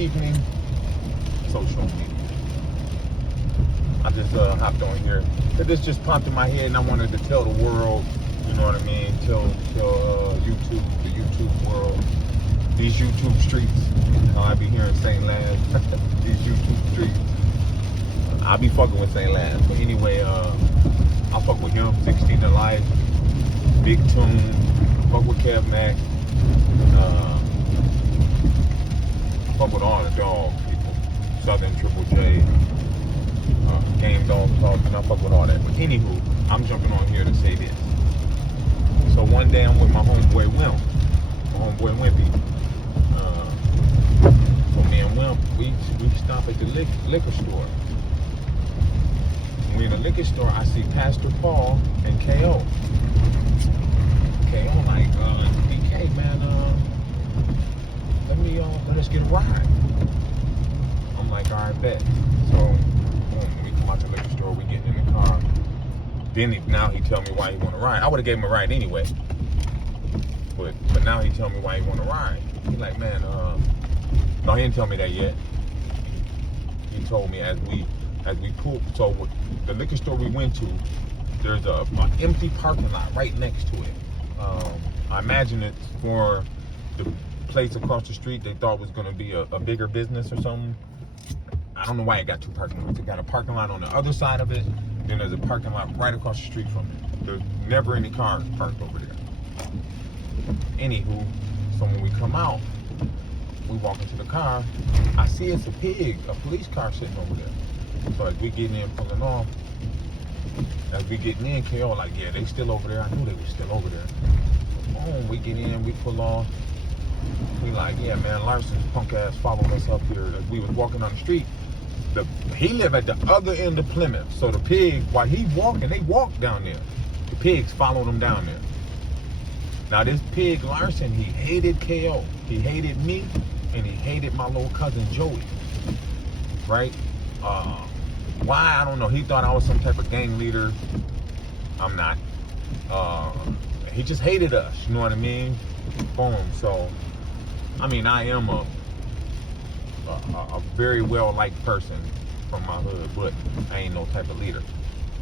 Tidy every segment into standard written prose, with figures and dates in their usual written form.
evening, social media. I just hopped on here. This just popped in my head, and I wanted to tell the world, you know what I mean? Tell YouTube, the YouTube world, these YouTube streets. I be hearing St. Lance, these YouTube streets. I be fucking with St. Lance, but anyway, I fuck with him, 16 to Life, Big Tune, fuck with Kev Mack, fuck with all the dog people, Southern Triple J, Game Dog Talk, and I fuck with all that. But anywho, I'm jumping on here to say this. So one day I'm with my homeboy Wimp, Wimpy. So me and Wimp, we stop at the liquor store. When we in the liquor store, I see Pastor Paul and KO. KO like, BK, man, let us get a ride. I'm like, all right, bet. So when we come out to the liquor store, we get in the car. Then now he tell me why he want to ride. I would have gave him a ride anyway. But now he tell me why he want to ride. He like, man, no, he didn't tell me that yet. He told me as we pulled. So the liquor store we went to, there's an empty parking lot right next to it. I imagine it's for the place across the street they thought was going to be a bigger business or something. I don't know why it got two parking lots. It got a parking lot on the other side of it, then there's a parking lot right across the street from it. There's never any cars parked over there. Anywho, so when we come out, we walk into the car, I see it's a police car sitting over there. So as we getting in, pulling off, as we getting in, KO like, yeah, they still over there. I knew they were still over there. So boom, we get in, we pull off. We like, yeah, man, Larson's punk ass followed us up here. As we was walking on the street, he live at the other end of Plymouth. So the pig, while he walking, they walk down there. The pigs followed him down there. Now this pig Larson, he hated KO. He hated me, and he hated my little cousin Joey. Right? Why? I don't know. He thought I was some type of gang leader. I'm not. He just hated us. You know what I mean? Boom. So, I mean, I am a very well-liked person from my hood, but I ain't no type of leader.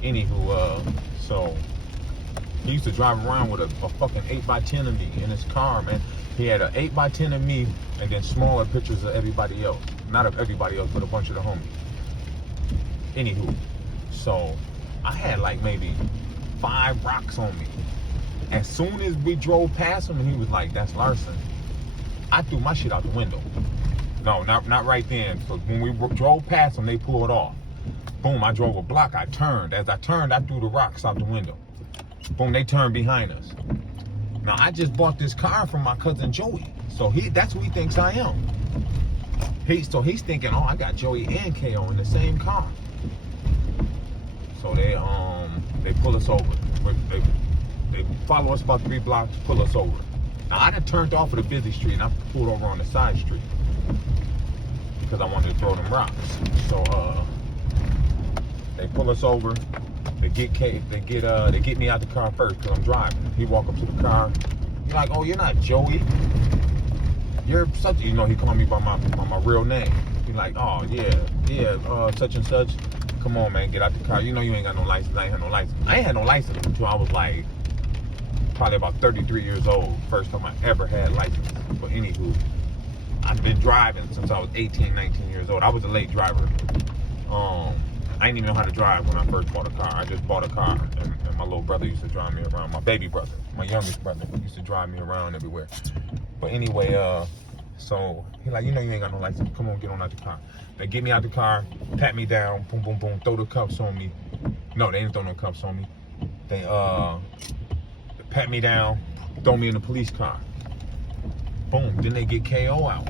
Anywho, so he used to drive around with a fucking 8x10 of me in his car, man. He had an 8x10 of me and then smaller pictures of everybody else. Not of everybody else, but a bunch of the homies. Anywho, so I had like maybe 5 rocks on me. As soon as we drove past him and he was like, that's Larson, I threw my shit out the window. No, not right then. So when we drove past him, they pulled off. Boom, I drove a block, I turned. As I turned, I threw the rocks out the window. Boom, they turned behind us. Now, I just bought this car from my cousin Joey. So that's who he thinks I am. So he's thinking, oh, I got Joey and KO in the same car. So they pull us over. They follow us about 3 blocks, pull us over. Now, I done turned off of the busy street and I pulled over on the side street because I wanted to throw them rocks. So they pull us over. They get me out the car first because I'm driving. He walk up to the car. He's like, oh, you're not Joey. You're such, he called me by my real name. He's like, oh, yeah, such and such. Come on, man, get out the car. You know you ain't got no license. I ain't had no license. I ain't had no license until I was like probably about 33 years old. First time I ever had license. But anywho, I've been driving since I was 18, 19 years old. I was a late driver. I didn't even know how to drive when I first bought a car. I just bought a car, and my little brother used to drive me around. My baby brother, my youngest brother, used to drive me around everywhere. But anyway, so he like, you ain't got no license. Come on, get on out the car. They get me out the car, pat me down, boom, boom, boom, throw the cuffs on me. No, they didn't throw no cuffs on me. They pat me down, throw me in the police car. Boom, then they get KO out.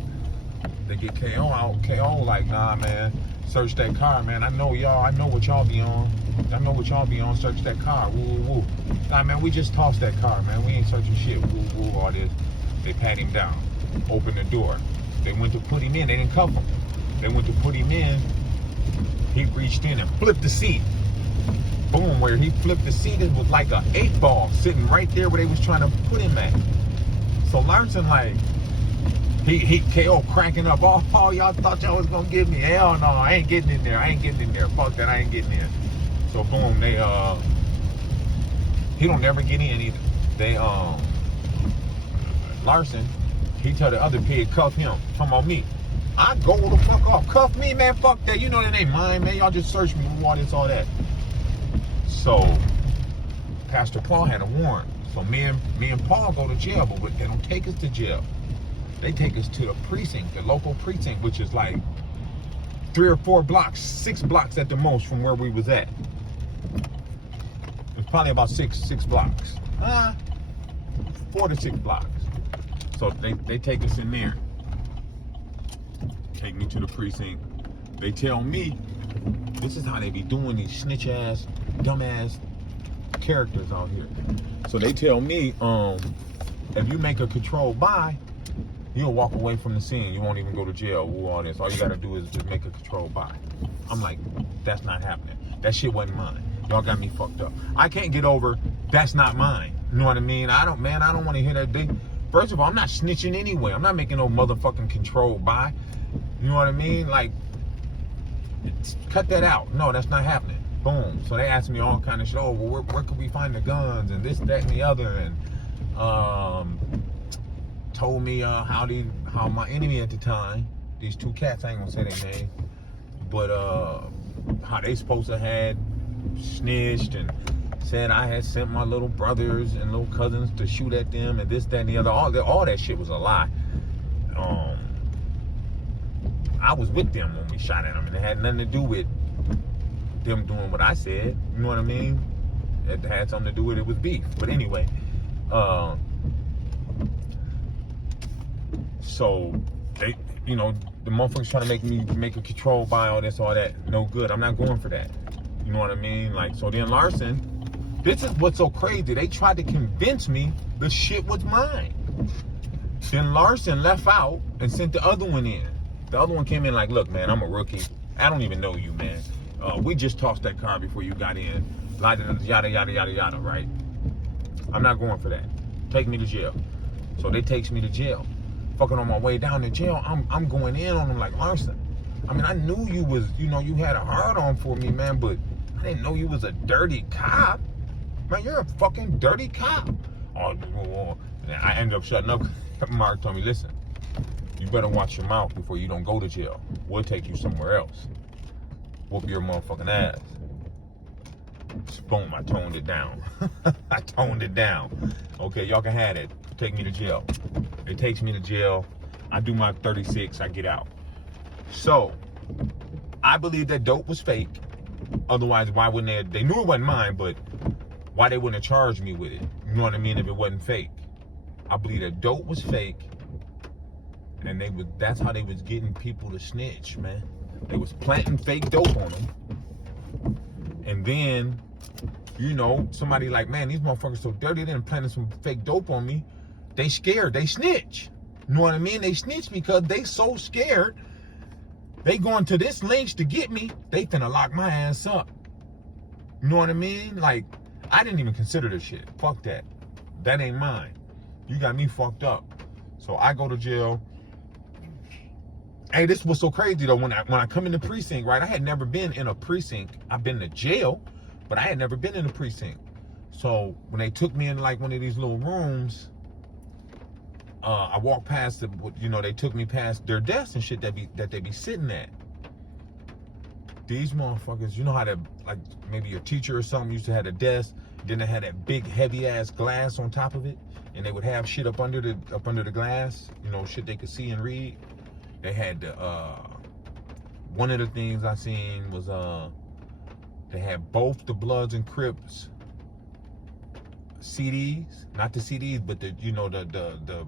They get KO out. KO like, nah, man. Search that car, man. I know y'all. I know what y'all be on. I know what y'all be on. Search that car. Woo, woo, woo. Nah, man, we just tossed that car, man. We ain't searching shit. Woo, woo, all this. They pat him down. Open the door. They went to put him in. They didn't cuff him. They went to put him in. He reached in and flipped the seat. Boom, where he flipped the seat, it was like an 8-ball sitting right there where they was trying to put him at. So Larson, like, He KO cranking up. Oh, y'all thought y'all was gonna get me. Hell no, I ain't getting in there. I ain't getting in there. Fuck that, I ain't getting in. So boom, they he don't never get in either. They Larson, he tell the other pig cuff him. Talking about me. I go the fuck off. Cuff me, man. Fuck that. You know that ain't mine, man. Y'all just search me. All this, all that. So Pastor Paul had a warrant. So me and Paul go to jail, but they don't take us to jail. They take us to the precinct, the local precinct, which is like 3 or 4 blocks, 6 blocks at the most from where we was at. It's probably about six blocks. 4 to 6 blocks. So they take us in there. Take me to the precinct. They tell me, this is how they be doing these snitch ass, dumb ass characters out here. So they tell me, if you make a controlled buy, you'll walk away from the scene. You won't even go to jail. All this. All you gotta do is just make a controlled buy. I'm like, that's not happening. That shit wasn't mine. Y'all got me fucked up. I can't get over, that's not mine. You know what I mean? I don't want to hear that. First of all, I'm not snitching anyway. I'm not making no motherfucking controlled buy. You know what I mean? Like, cut that out. No, that's not happening. Boom. So they asked me all kind of shit. Oh, well, where could we find the guns and this, that, and the other, and told me how my enemy at the time, these 2 cats, I ain't gonna say their name, but how they supposed to had snitched and said I had sent my little brothers and little cousins to shoot at them and this, that, and the other. All that shit was a lie. I was with them when we shot at them, and it had nothing to do with them doing what I said. You know what I mean? It had something to do with it was beef. But anyway, so they, you know, the motherfuckers trying to make me make a control buy, all this, all that. No good. I'm not going for that. You know what I mean? Like, so then Larson, this is what's so crazy. They tried to convince me the shit was mine. Then Larson left out and sent the other one in. The other one came in like, look, man, I'm a rookie. I don't even know you, man. We just tossed that car before you got in. Yada, yada, yada, yada, right? I'm not going for that. Take me to jail. So they takes me to jail. Fucking on my way down to jail, I'm going in on them like, Larson, I mean, I knew you was, you know, you had a hard on for me, man, but I didn't know you was a dirty cop. Man, you're a fucking dirty cop. Oh, I ended up shutting up. Mark told me, listen, you better watch your mouth before you don't go to jail. We'll take you somewhere else. Whoop your motherfucking ass. Boom, I toned it down. I toned it down. Okay, y'all can have it. Take me to jail. It takes me to jail. I do my 36, I get out. So, I believe that dope was fake. Otherwise, why wouldn't they knew it wasn't mine, but why they wouldn't have charged me with it? You know what I mean? If it wasn't fake. I believe that dope was fake. And that's how they was getting people to snitch, man. They was planting fake dope on them. And then, you know, somebody like, man, these motherfuckers so dirty, they done planted some fake dope on me. They scared, they snitch. You know what I mean? They snitch because they so scared. They going to this lengths to get me, they finna lock my ass up. You know what I mean? Like, I didn't even consider this shit. Fuck that. That ain't mine. You got me fucked up. So I go to jail. Hey, this was so crazy though. When I come in the precinct, right? I had never been in a precinct. I've been to jail, but I had never been in a precinct. So when they took me in like one of these little rooms, I walked past the, you know, they took me past their desks and shit that they be sitting at. These motherfuckers, you know how that, like maybe your teacher or something used to have a desk, then they had that big heavy ass glass on top of it, and they would have shit up under the glass, you know, shit they could see and read. They had one of the things I seen was they had both the Bloods and Crips CDs, not the CDs, but the, you know, the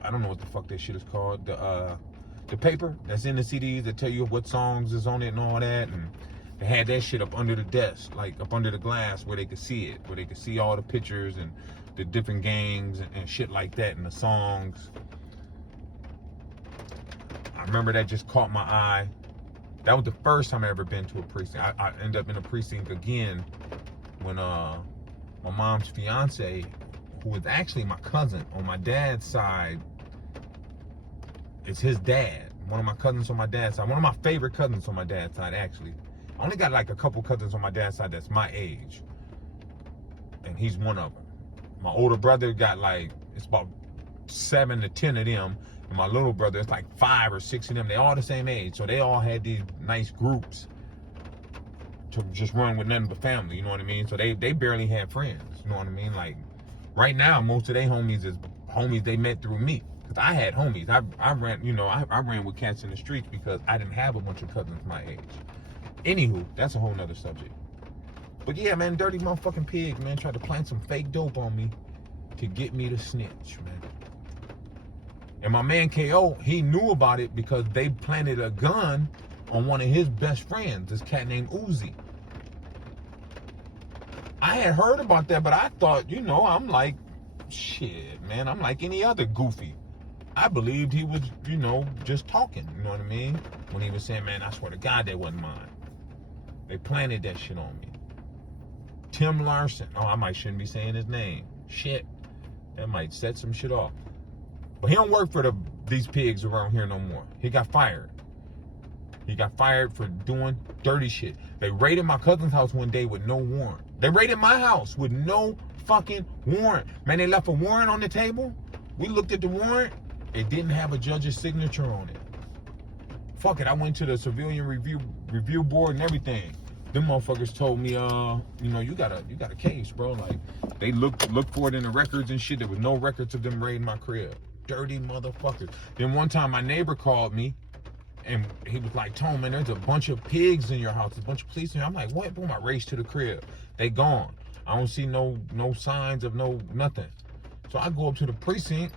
I don't know what the fuck that shit is called, the paper that's in the CDs that tell you what songs is on it and all that, and they had that shit up under the desk, like up under the glass where they could see it, where they could see all the pictures and the different gangs and shit like that and the songs. I remember that just caught my eye. That was the first time I ever been to a precinct. I ended up in a precinct again when my mom's fiance, who was actually my cousin on my dad's side, It's his dad. One of my cousins on my dad's side. One of my favorite cousins on my dad's side, actually. I only got like a couple cousins on my dad's side that's my age. And he's one of them. My older brother got like, it's about 7 to 10 of them. And my little brother, it's like 5 or 6 of them. They all the same age. So they all had these nice groups to just run with nothing but family, you know what I mean? So they barely had friends, you know what I mean? Like, right now, most of their homies is homies they met through me. Because I had homies. I ran, you know, I ran with cats in the streets because I didn't have a bunch of cousins my age. Anywho, that's a whole nother subject. But yeah, man, dirty motherfucking pig, man, tried to plant some fake dope on me to get me to snitch, man. And my man KO, he knew about it because they planted a gun on one of his best friends, this cat named Uzi. I had heard about that, but I thought, you know, I'm like, shit, man, I'm like any other goofy. I believed he was, you know, just talking, you know what I mean? When he was saying, man, I swear to God, that wasn't mine. They planted that shit on me. Tim Larson. Oh, I shouldn't be saying his name. Shit. That might set some shit off. But he don't work for these pigs around here no more. He got fired. He got fired for doing dirty shit. They raided my cousin's house one day with no warrant. They raided my house with no fucking warrant. Man, they left a warrant on the table. We looked at the warrant. It didn't have a judge's signature on it. Fuck it, I went to the civilian review board and everything. Them motherfuckers told me, you know, you got a case, bro. Like, they looked for it in the records and shit. There was no records of them raiding my crib. Dirty motherfuckers. Then one time my neighbor called me and he was like, Tone, man, there's a bunch of pigs in your house, a bunch of police in here. I'm like, what? Boom, I raced to the crib. They gone. I don't see no signs of nothing. So I go up to the precinct.